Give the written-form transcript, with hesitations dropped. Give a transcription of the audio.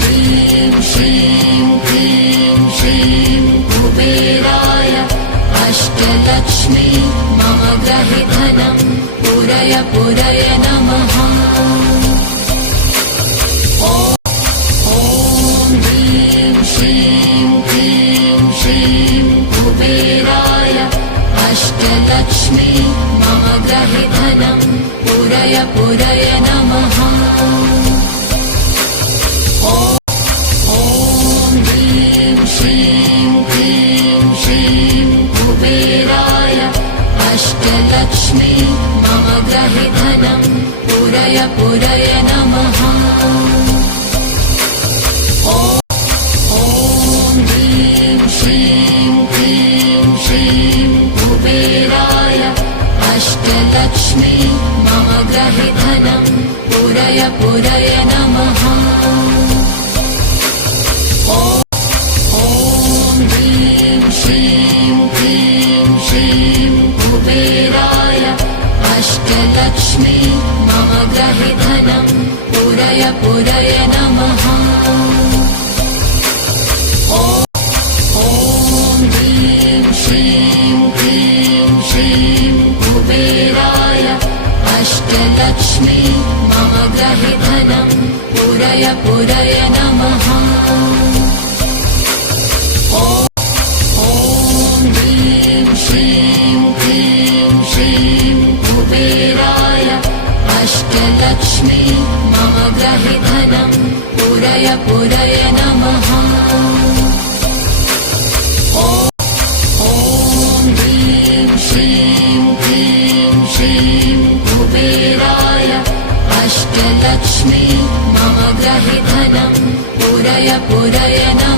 ह्रीं श्रीं क्लीं श्रीं कुबेराय अष्टलक्ष्मी मम गृहे धनं पूरय पूरय नमः। ॐ ह्रीं श्रीं क्लीं श्रीं कुबेराय अष्टलक्ष्मी मम गृहे धनं पूरय पूरय नमः। ॐ ह्रीं श्रीं क्लीं श्रीं कुबेराय अष्टलक्ष्मी मम गृहे धनं पूरय पूरय नमः। ॐ ह्रीं श्रीं क्लीं श्रीं कुबेराय अष्टलक्ष्मी मम गृहे धनं पूरय पूरय नमः। ॐ ह्रीं श्रीं क्लीं श्रीं कुबेराय अष्टलक्ष्मी मम गृहे धनं पूरय पूरय नमः। ॐ ह्रीं श्रीं क्लीं श्रीं कुबेराय अष्टलक्ष्मी मम गृहे धनं पूरय पूरय नमः। ॐ ह्रीं श्रीं क्लीं श्रीं कुबेराय अष्टलक्ष्मी मम गृहे धनं पूरय पूरय नमः। ॐ ह्रीं श्रीं क्लीं श्रीं कुबेराय अष्टलक्ष्मी मम गृहे धनं पूरय पूरय नमः।